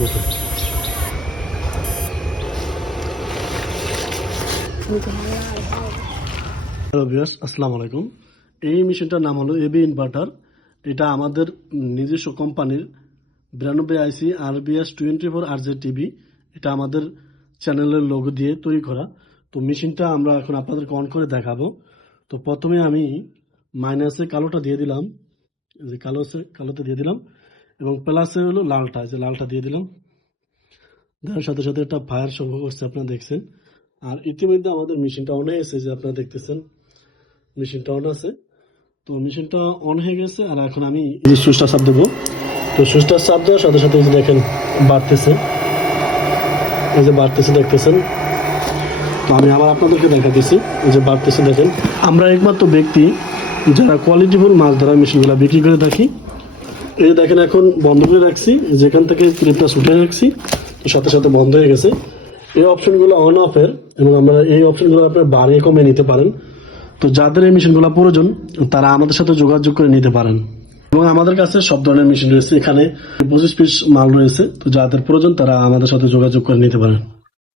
করতে। Hello viewers, আসসালামু আলাইকুম। এই মেশিনটার নাম হলো এবি ইনভার্টার। এটা আমাদের নিজস্ব কোম্পানির 92 আইসি RBS 24 RJ টিভি। এটা আমাদের চ্যানেলের লোগো দিয়ে তৈরি করা। তো মেশিনটা আমরা এখন আপনাদেরকে অন করে দেখাবো। তো প্রথমে আমি মাইনাসে কালোটা দিয়ে দিলাম, যে কালোতে দিয়ে দিলাম, এবং প্লাসে হলো লালটা, যে লালটা দিয়ে দিলাম। দেওয়ার সাথে সাথে একটা ফায়ার শো করছে, আপনারা দেখছেন। আর ইতিমধ্যে আমাদের মেশিনটা অন হয়ে গেছে, যে আপনারা দেখতেছেন মেশিনটা অন আছে। তো মেশিনটা অন হয়ে গেছে। আর এখন আমি এই সুইচটা চাপ দেবো। তো সুইচটা চাপ দেওয়ার সাথে সাথে এই যে দেখেন বাড়তেছে, এই যে বাড়তেছে দেখতেছেন। তো আমি আবার আপনাদেরকে দেখাতেছি, এই যে বাড়তেছে দেখেন। আমরা একমাত্র ব্যক্তি যারা কোয়ালিটিফুল মাছ ধরার মেশিনগুলো বিক্রি করে থাকি। এই যে দেখেন এখন বন্ধ করে রাখছি, যেখান থেকে ক্লিপটা উঠে রাখছি, তো সাথে সাথে বন্ধ হয়ে গেছে। এই অপশনগুলো অন অফের, এবং আমরা এই অপশনগুলো আপনার বাড়িয়ে কমিয়ে নিতে পারেন। তো যাদের এই মেশিনগুলো প্রয়োজন তারা আমাদের সাথে যোগাযোগ করে নিতে পারেন। এবং আমাদের কাছে সব ধরনের মেশিন রয়েছে, এখানে 25 পিস মাল রয়েছে। তো যাদের প্রয়োজন তারা আমাদের সাথে যোগাযোগ করে নিতে পারেন।